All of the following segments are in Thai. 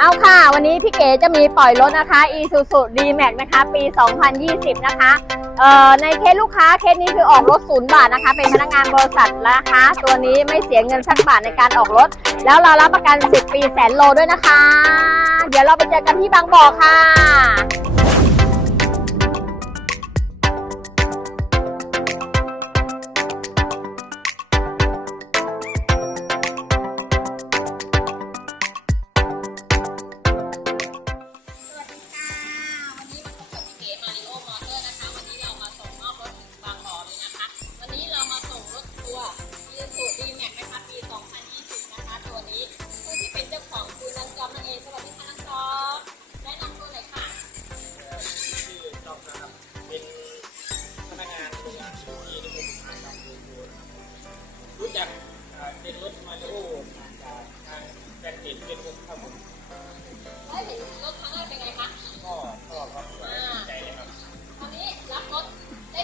เอาค่ะ วันนี้พี่เก๋จะมีปล่อยรถนะคะ Isuzu D-Max นะคะ ปี 2020 นะคะเอ่อในเคสลูกค้าเคสนี้คือออกรถศูนย์บาทนะคะ เป็นพนักงานบริษัทนะคะ ตัวนี้ไม่เสียเงินสักบาทในการออกรถ แล้วเรารับประกัน 10 ปีแสนโลด้วยนะคะ เดี๋ยวเราไปเจอกันที่บางบ่อค่ะ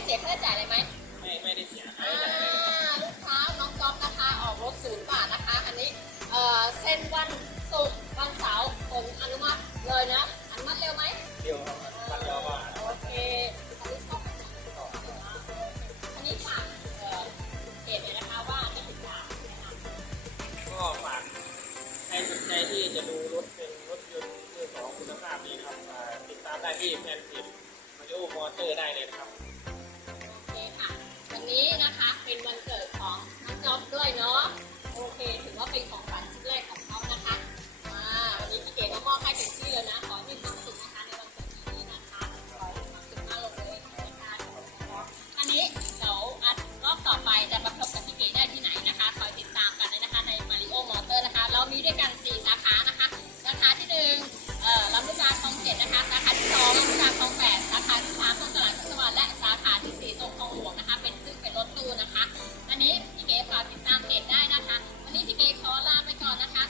เสียค่าใช้จ่ายอะไรไหมไม่ไม่ได้เสียค่าอ่าใช้จ่ายเลยครับลูกค้าน้องจอมนะคะออกรถศูนย์บาทนะคะ อันนี้เอ่อเส้นวันศุกร์วันเสาร์ผมอนุมัติเลยนะอนุมัติเร็วไหมเดียวครับมันเดียวว่าโอเคอันนี้ชอบอันนี้ฝากเอ่อเพจเลยนะคะว่าไม่ถึงบาทนะคะก็ฝากใครสนใจที่จะดูรถเป็นรถยนต์มือสองคุณภาพนี้นะครับอ่าติดตามได้ที่แฟนเพจมาริโอมอเตอร์ได้เลยนะครับ เป็นวันเกิดของน้องจ๊อบด้วยเนาะโอเค ถือว่าเป็นของ นรถตู้นะคะ อันนี้พี่เก๋ฝากติดตามเพจได้นะคะ วันนี้พี่เก๋ขอลาไปก่อนนะคะ